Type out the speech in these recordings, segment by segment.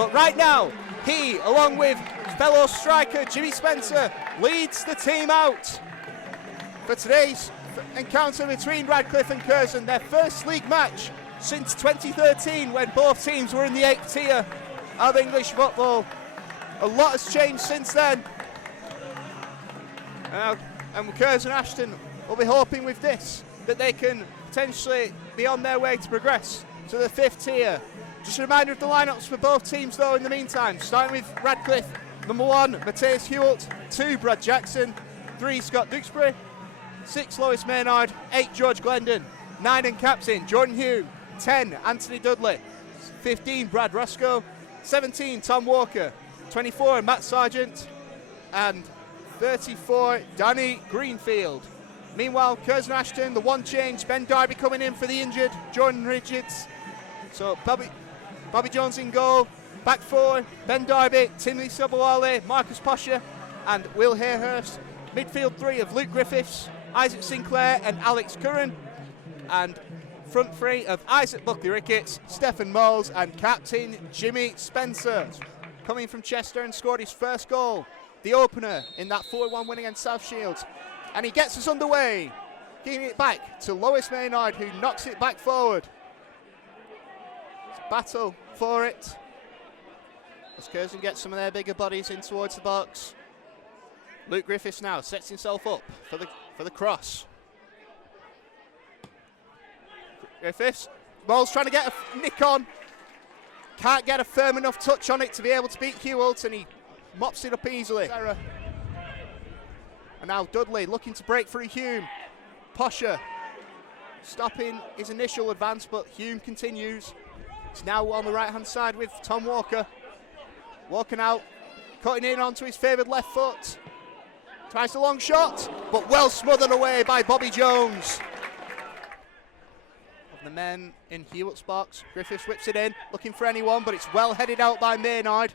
But right now, he, along with fellow striker Jimmy Spencer, leads the team out for today's encounter between Radcliffe and Curzon, their first league match since 2013, when both teams were in the 8th tier of English football. A lot has changed since then. And Curzon Ashton will be hoping with this that they can potentially be on their way to progress to the 5th tier. Just a reminder of the lineups for both teams though in the meantime, starting with Radcliffe. Number 1, Matthias Hewelt. 2, Brad Jackson. 3, Scott Duxbury. 6, Lois Maynard. 8, George Glendon. 9 and captain, Jordan Hume. 10, Anthony Dudley. 15, Brad Roscoe. 17, Tom Walker. 24, Matt Sargent. And 34, Danny Greenfield. Meanwhile, Curzon Ashton, the one change, Ben Darby coming in for the injured Jordan Richards. So Bobby Jones in goal. Back 4, Ben Darby, Timothy Sobowale, Marcus Posher, and Will Hayhurst. Midfield 3 of Luke Griffiths, Isaac Sinclair, and Alex Curran. And front 3 of Isaac Buckley-Ricketts, Stephen Moles, and captain Jimmy Spencer. Coming from Chester and scored his first goal, the opener in that 4-1 win against South Shields. And he gets us underway, giving it back to Lois Maynard, who knocks it back forward. It's a battle for it, as Curzon gets some of their bigger bodies in towards the box. Luke Griffiths now sets himself up for the cross. Griffiths, Moles trying to get a nick on. Can't get a firm enough touch on it to be able to beat Hewelt, and he mops it up easily. And now Dudley looking to break through Hume. Posher stopping his initial advance, but Hume continues. He's now on the right-hand side with Tom Walker. Walker now cutting in onto his favoured left foot. Tries a long shot, but well smothered away by Bobby Jones. Of the men in Hewelt's box, Griffiths whips it in, looking for anyone, but it's well headed out by Maynard.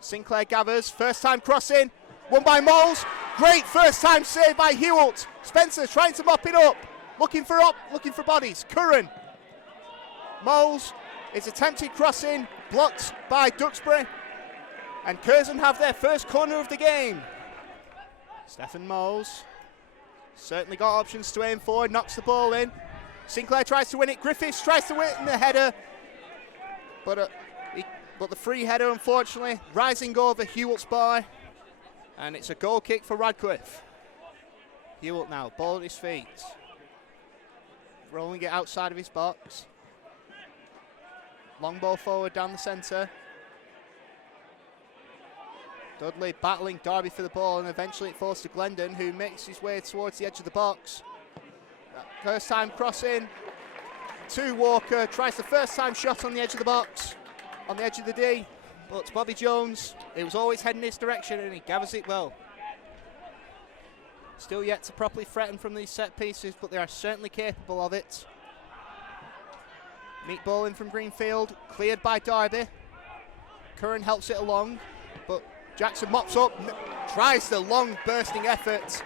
Sinclair gathers, first time crossing, won by Moles. Great first time save by Hewelt. Spencer trying to mop it up, looking for bodies. Curran. Moles is attempted crossing, blocked by Duxbury. And Curzon have their first corner of the game. Stephen Moles certainly got options to aim for, knocks the ball in. Sinclair tries to win it, Griffiths tries to win it in the header, but the free header, unfortunately, rising over Hewelt's bar, and it's a goal kick for Radcliffe. Hewelt now, ball at his feet, rolling it outside of his box. Long ball forward down the centre. Dudley battling Darby for the ball, and eventually it falls to Glendon, who makes his way towards the edge of the box. First time crossing to Walker, tries the first time shot on the edge of the box, on the edge of the D, but Bobby Jones, it was always heading this direction, and he gathers it well. Still yet to properly threaten from these set pieces, but they are certainly capable of it. Meat ball in from Greenfield, cleared by Darby. Curran helps it along, but Jackson mops up, tries the long bursting effort,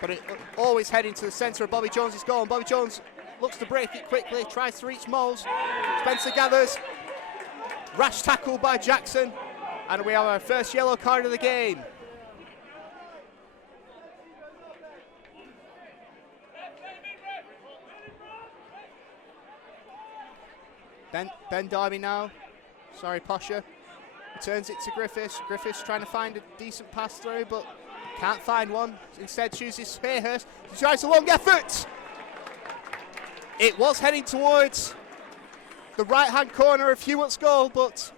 but it always heading to the centre of Bobby Jones' goal. And Bobby Jones looks to break it quickly, tries to reach Moles. Spencer gathers, rash tackle by Jackson, and we have our first yellow card of the game. Ben Darby now, sorry, Posher. Returns it to Griffiths. Griffiths trying to find a decent pass through, but can't find one. Instead chooses Hayhurst. He tries a long effort. It was heading towards the right-hand corner of Hewelt's goal, but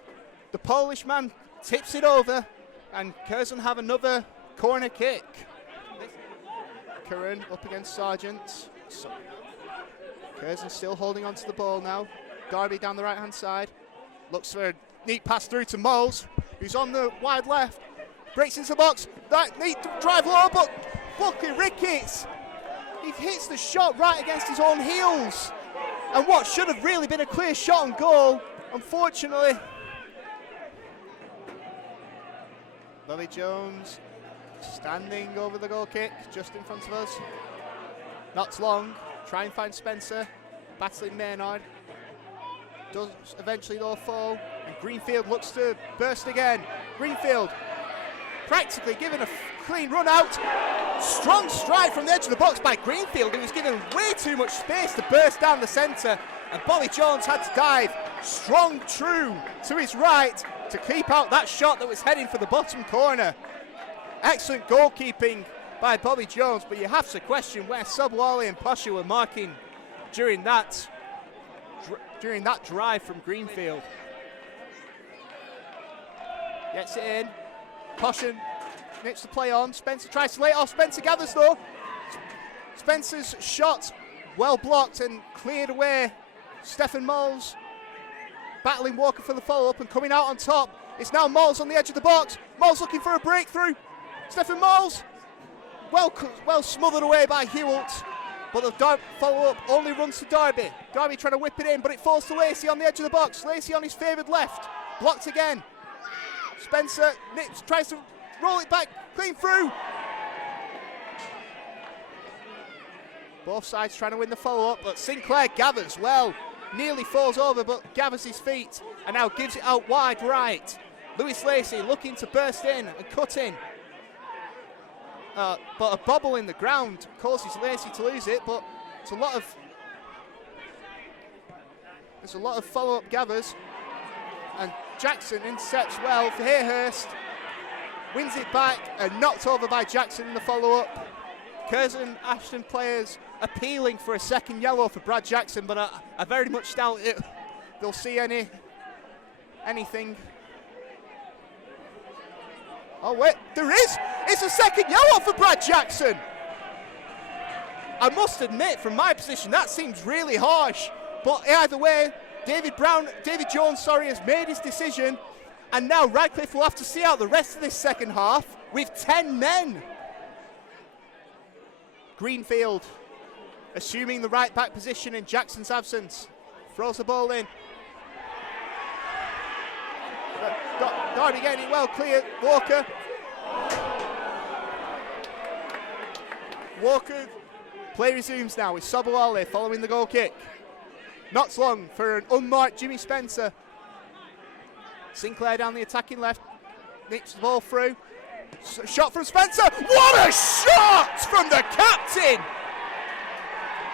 the Polish man tips it over, and Curzon have another corner kick. Curran up against Sargent. Curzon still holding on to the ball now. Darby down the right-hand side. Looks for a neat pass through to Moles, who's on the wide left. Breaks into the box. That neat drive low, but Buckley-Ricketts, he hits the shot right against his own heels. And what should have really been a clear shot on goal, unfortunately. Bobby Jones standing over the goal kick, just in front of us. Not long. Try and find Spencer. Battling Maynard. does eventually though fall, and Greenfield looks to burst again. Greenfield practically given a clean run out. Strong stride from the edge of the box by Greenfield, who was given way too much space to burst down the centre, and Bobby Jones had to dive strong true to his right to keep out that shot that was heading for the bottom corner. Excellent goalkeeping by Bobby Jones, but you have to question where Sobowale and Posher were marking during that drive from Greenfield. Gets it in. Posher nips the play on. Spencer tries to lay it off. Spencer gathers though. Spencer's shot well blocked and cleared away. Stephen Moles battling Walker for the follow-up and coming out on top. It's now Moles on the edge of the box. Moles looking for a breakthrough. Stephen Moles well smothered away by Hewalt, but the follow-up only runs to Darby. Darby trying to whip it in, but it falls to Lacey on the edge of the box. Lacey on his favoured left. Blocked again. Spencer nips, tries to roll it back, clean through. Both sides trying to win the follow-up, but Sinclair gathers well. Nearly falls over, but gathers his feet and now gives it out wide right. Lewis Lacey looking to burst in and cut in. But a bobble in the ground causes Lacey to lose it, but there's a lot of follow-up gathers, and Jackson intercepts well for Hayhurst, wins it back and knocked over by Jackson in the follow-up. Curzon Ashton players appealing for a second yellow for Brad Jackson, but I very much doubt they'll see anything. Oh wait, there is! It's a second yellow for Brad Jackson! I must admit, from my position, that seems really harsh. But either way, David Jones has made his decision, and now Radcliffe will have to see out the rest of this second half with 10 men. Greenfield assuming the right back position in Jackson's absence. Throws the ball in. Darby getting it well clear. Walker. Play resumes now with Sobowale following the goal kick. Not long for an unmarked Jimmy Spencer. Sinclair down the attacking left. Nips the ball through. Shot from Spencer. What a shot from the captain!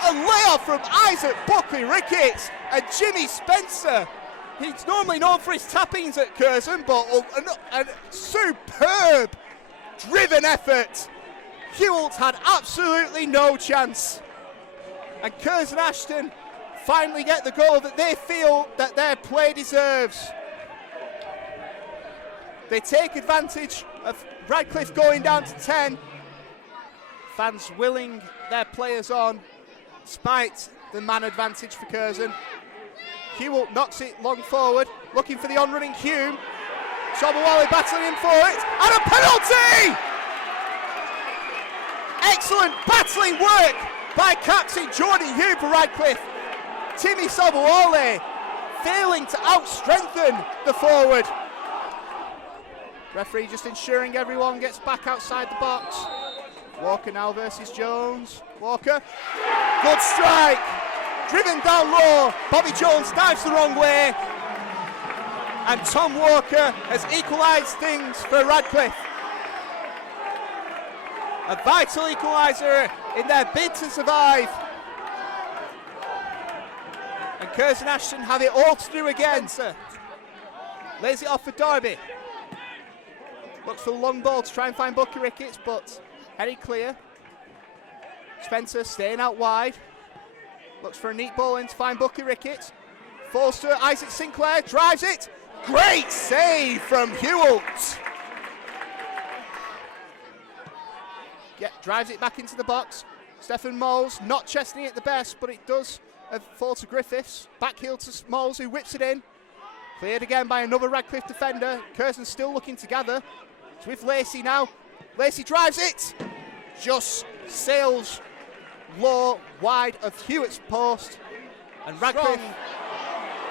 A layoff from Isaac Buckley-Ricketts, and Jimmy Spencer. He's normally known for his tappings at Curzon, but a superb driven effort. Hewalt had absolutely no chance. And Curzon Ashton finally get the goal that they feel that their play deserves. They take advantage of Radcliffe going down to 10. Fans willing their players on, despite the man advantage for Curzon. Hewalt knocks it long forward, looking for the on-running Hume. Sobowale battling in for it, and a penalty! Excellent battling work by captain Jordan Hume for Radcliffe. Timmy Sobowale failing to out-strengthen the forward. Referee just ensuring everyone gets back outside the box. Walker now versus Jones. Walker, good strike, driven down low. Bobby Jones dives the wrong way, and Tom Walker has equalised things for Radcliffe. A vital equaliser in their bid to survive. And Curzon Ashton have it all to do again. Lays it off for Darby. Looks for the long ball to try and find Buckley-Ricketts, but headed clear. Spencer staying out wide. Looks for a neat ball in to find Buckley-Ricketts. Falls to Isaac Sinclair, drives it. Great save from Hewalt. Drives it back into the box. Stephen Moles not chesting it the best, but it does fall to Griffiths. Back heel to Moles, who whips it in. Cleared again by another Radcliffe defender. Curzon still looking to gather. It's with Lacey now. Lacey drives it. Just sails low, wide of Hewitt's post. And Radcliffe,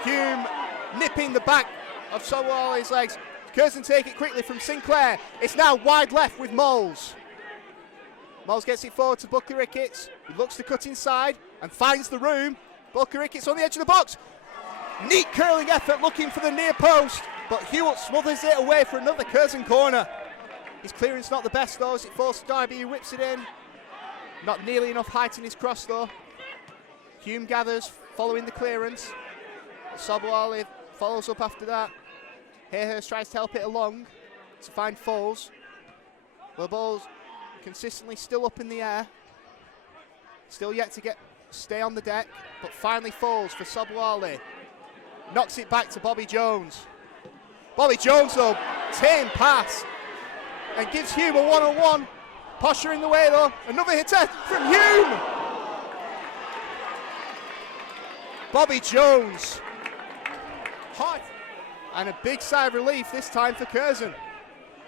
Hume nipping the back of Sobowale's legs. Curzon take it quickly from Sinclair. It's now wide left with Moles. Moles gets it forward to Buckley-Ricketts. He looks to cut inside and finds the room. Buckley-Ricketts on the edge of the box. Neat curling effort looking for the near post, but Hewitt smothers it away for another Curzon corner. His clearance not the best though, as it falls to Darby, who whips it in. Not nearly enough height in his cross though. Hume gathers following the clearance. Sobwali follows up after that. Hayhurst tries to help it along to find Foles. The ball's consistently still up in the air. Still yet to stay on the deck, but finally falls for Sobwali. Knocks it back to Bobby Jones. Bobby Jones though, tame pass and gives Hume a one-on-one. Posher in the way though, another hitter from Hume. Bobby Jones. Hot. And a big sigh of relief this time for Curzon.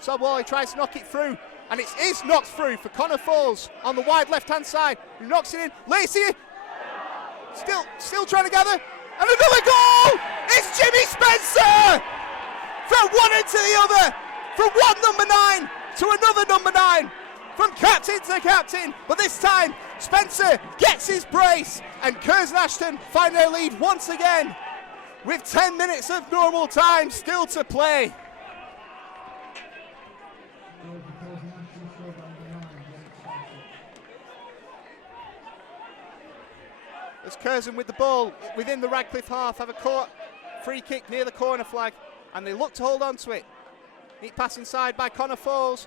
Sobwali tries to knock it through, and it is knocked through for Connor Foles on the wide left-hand side, who knocks it in. Lacey still trying to gather, and another goal! It's Jimmy Spencer! From one end to the other, from one number 9 to another number 9, from captain to captain, but this time Spencer gets his brace, and Curzon Ashton find their lead once again with 10 minutes of normal time still to play. As Curzon with the ball within the Radcliffe half have a free kick near the corner flag, and they look to hold on to it. Neat pass inside by Connor Foles.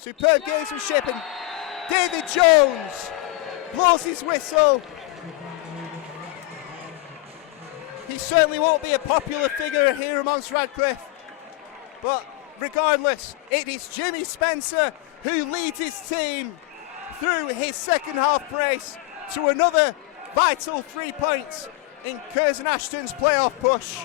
Superb gamesmanship, and David Jones blows his whistle. He certainly won't be a popular figure here amongst Radcliffe, but regardless, it is Jimmy Spencer who leads his team through his second half brace to another vital 3 points in Curzon Ashton's playoff push.